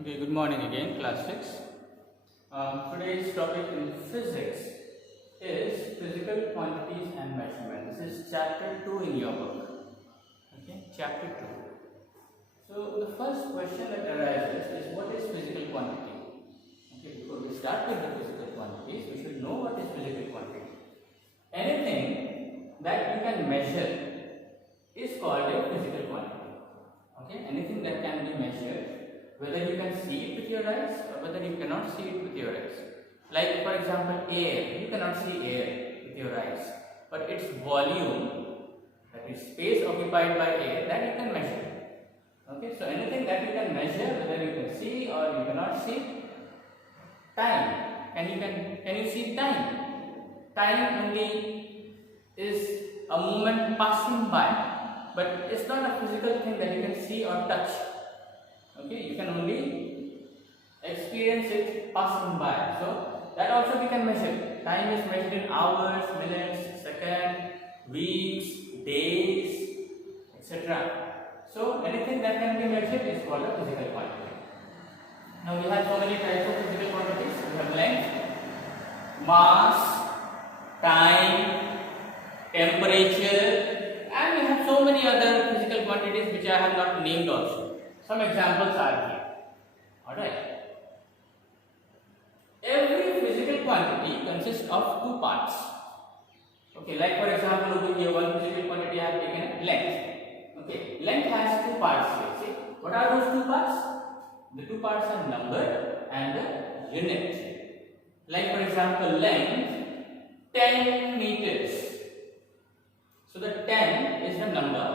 Okay, good morning again, class 6. Today's topic in physics is physical quantities and measurement. This is chapter 2 in your book. Okay, chapter 2. So, the first question that arises is what is physical quantity? Okay, before we start with the physical quantities, we should know what is physical quantity. Anything that you can measure is called a physical quantity. Okay, anything that can be measured, whether you can see it with your eyes or whether you cannot see it with your eyes. Like for example air, you cannot see air with your eyes, but its volume, that is space occupied by air, that you can measure. Okay, so anything that you can measure, whether you can see or you cannot see. Time, can you see time? Time only is a moment passing by, but it's not a physical thing that you can see or touch. Okay, you can only experience it passing by. So that also we can measure. Time is measured in hours, minutes, seconds, weeks, days, etc. So anything that can be measured is called a physical quantity. Now we have so many types of physical quantities. We have length, mass, time, temperature, and we have so many other physical quantities which I have not named also. Some examples are here. Alright. Every physical quantity consists of two parts. Okay, like for example, over here one physical quantity I have taken length. Okay, length has two parts here. See, what are those two parts? The two parts are number and the unit. Like for example, length 10 meters. So the 10 is the number,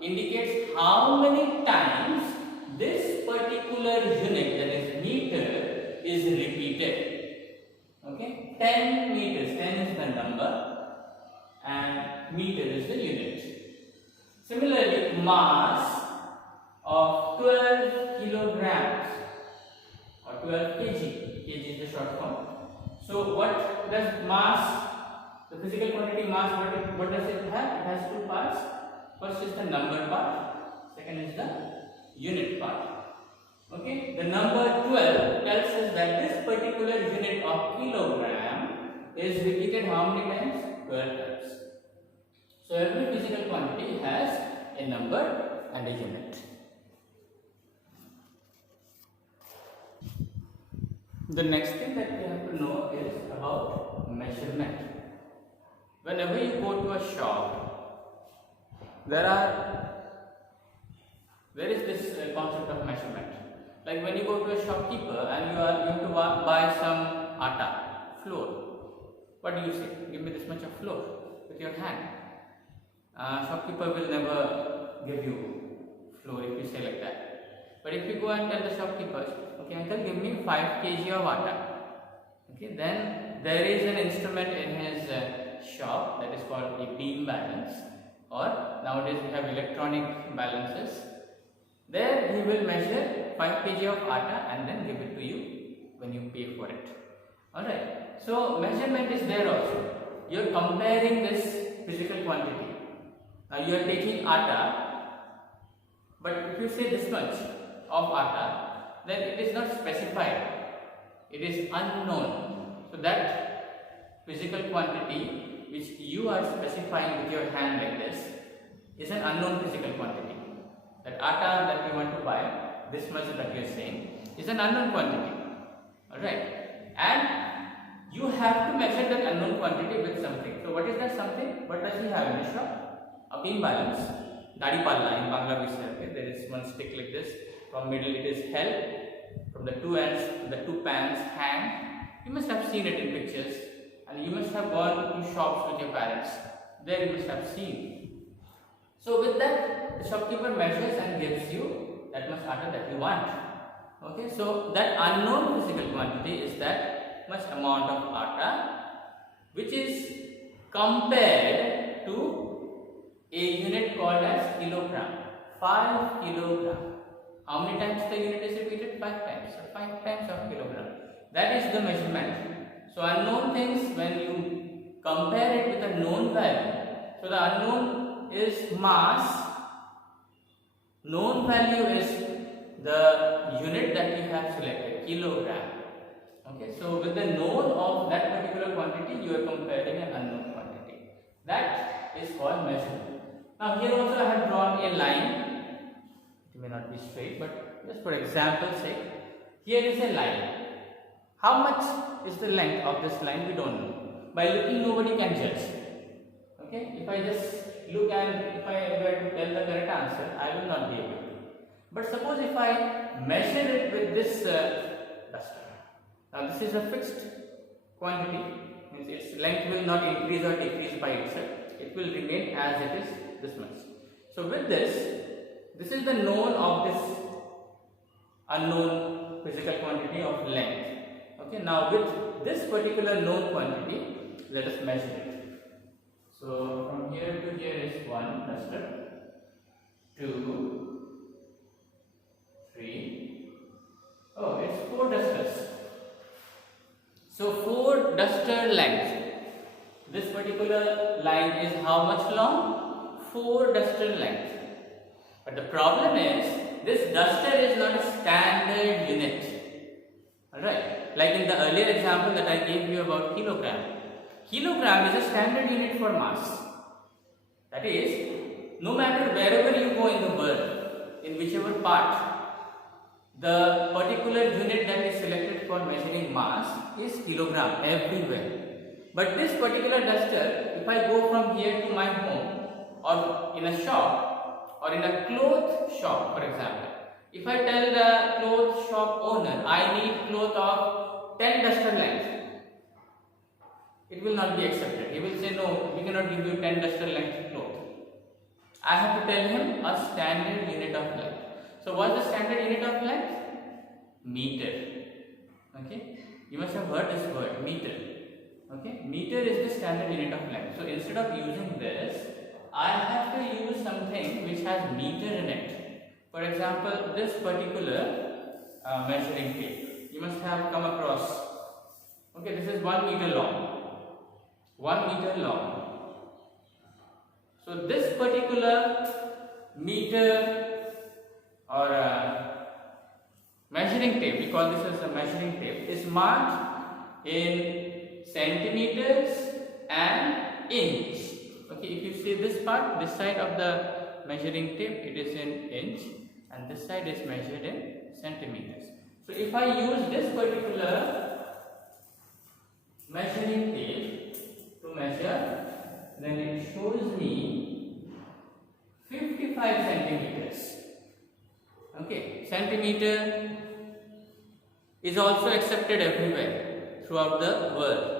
indicates how many times this particular unit, that is meter, is repeated. Okay, 10 meters, 10 is the number and meter is the unit. Similarly, mass of 12 kilograms or 12 kg, kg is the short form. So what does mass, the physical quantity mass, what does it have? It has two parts. First is the number part, second is the unit part. Okay, the number 12 tells us that this particular unit of kilogram is repeated how many times? 12 times. So every physical quantity has a number and a unit. The next thing that we have to know is about measurement. Whenever you go to a shop, there is this concept of measurement. Like when you go to a shopkeeper and you have to buy some atta, flour. What do you say? Give me this much of flour with your hand. Shopkeeper will never give you flour if you say like that. But if you go and tell the shopkeepers, okay uncle, give me 5 kg of atta. Okay, then there is an instrument in his shop that is called a beam balance, or nowadays we have electronic balances. There he will measure 5 kg of atta and then give it to you when you pay for it. Alright, so measurement is there also. You are comparing this physical quantity. Now you are taking atta, but if you say this much of atta, then it is not specified. It is unknown. So that physical quantity which you are specifying with your hand like this is an unknown physical quantity. That atta that you want to buy, this much that you are saying, is an unknown quantity. Alright. And you have to measure that unknown quantity with something. So what is that something? What does he have in the shop? A beam balance. Dadi palla in Bangla we say. Okay? There is one stick like this. From middle it is held. From the two ends, the two pans hang. You must have seen it in pictures. And you must have gone to shops with your parents. There you must have seen. So with that, the shopkeeper measures and gives you that much atta that you want. Okay, so that unknown physical quantity is that much amount of atta which is compared to a unit called as kilogram. 5 kilogram. How many times the unit is repeated? 5 times. So 5 times of kilogram. That is the measurement. So unknown things, when you compare it with a known value, so the unknown is mass, known value is the unit that you have selected, kilogram. Okay, so with the known of that particular quantity, you are comparing an unknown quantity. That is called measurement. Now here also I have drawn a line. It may not be straight, but just for example's sake, here is a line. How much is the length of this line? We don't know. By looking, nobody can judge. Okay, if I just look and if I were to tell the correct answer, I will not be able to. But suppose if I measure it with this duster. Now this is a fixed quantity, means its length will not increase or decrease by itself. It will remain as it is this much. So with this is the known of this unknown physical quantity of length. Okay, now with this particular known quantity, let us measure it. So from here to here is 1 duster, 2, 3, oh, it's 4 dusters. So 4 duster length. This particular line is how much long? 4 duster length. But the problem is, this duster is not a standard unit. Alright, like in the earlier example that I gave you about kilogram. Kilogram is a standard unit for mass. That is, no matter wherever you go in the world, in whichever part, the particular unit that is selected for measuring mass is kilogram everywhere. But this particular duster, if I go from here to my home or in a shop or in a cloth shop, for example, if I tell the cloth shop owner I need cloth of 10 duster length, it will not be accepted. He will say, no, we cannot give you 10 duster length cloth. I have to tell him a standard unit of length. So what's the standard unit of length? Meter. Okay, you must have heard this word, meter. Okay, meter is the standard unit of length. So instead of using this, I have to use something which has meter in it. For example, this particular measuring tape, you must have come across. Okay, this is 1 meter long. 1 meter long. So this particular meter or measuring tape, we call this as a measuring tape, is marked in centimeters and inch. Okay, if you see this part, this side of the measuring tape, it is in inch, and this side is measured in centimeters. So if I use this particular measuring tape to measure, then it shows me 55 centimeters. Okay, centimeter is also accepted everywhere throughout the world.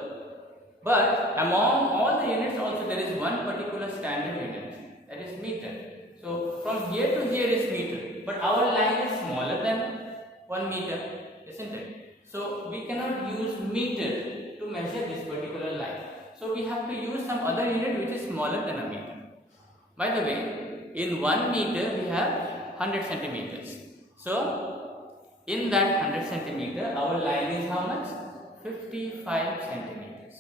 But among all the units also there is one particular standard unit, that is meter. So from here to here is meter, but our line is smaller than 1 meter, isn't it? So we cannot use meter to measure this particular line. So we have to use some other unit which is smaller than a meter. By the way, in 1 meter we have 100 centimeters. So in that 100 centimeter, our line is how much? 55 centimeters.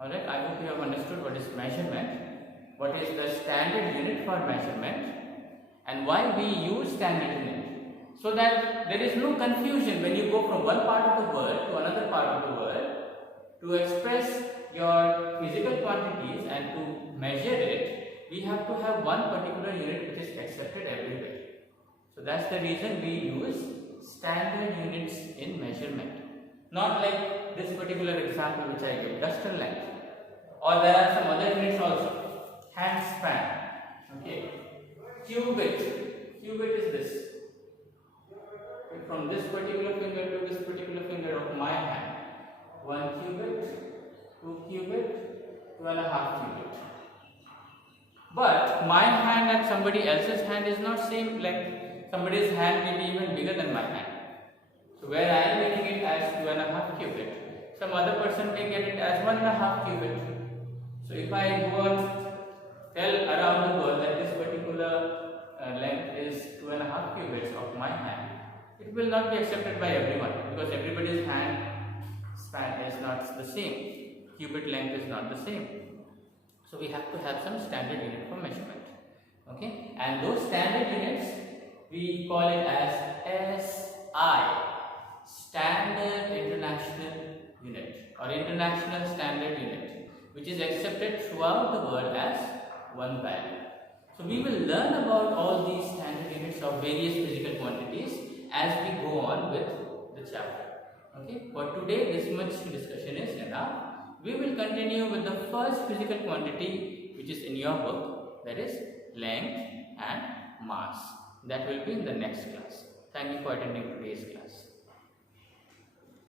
Alright, I hope you have understood what is measurement, what is the standard unit for measurement, and why we use standard unit. So that there is no confusion when you go from one part of the world to another part of the world to express your physical quantities and to measure it. We have to have one particular unit which is accepted everywhere. So that's the reason we use standard units in measurement. Not like this particular example which I gave, duster length. Or there are some other units also. Hand span. Okay. Cubit. Cubit is this. From this particular finger to this particular finger of my hand. 1 cubit, 2 cubit, 2.5 cubit. But my hand and somebody else's hand is not same length. Somebody's hand may be even bigger than my hand. So where I am getting it as 2.5 cubit, some other person may get it as 1.5 cubit. So if I go and tell around the world that this particular length is 2.5 cubits of my hand, it will not be accepted by everyone because everybody's hand span is not the same. Cubit length is not the same. So we have to have some standard unit for measurement. Okay, and those standard units we call it as SI, Standard International Unit or International Standard Unit, which is accepted throughout the world as one value. So we will learn about all these standard units of various physical quantities as we go on with the chapter. Okay, for today this much discussion is enough. We will continue with the first physical quantity which is in your book, that is length and mass. That will be in the next class. Thank you for attending today's class.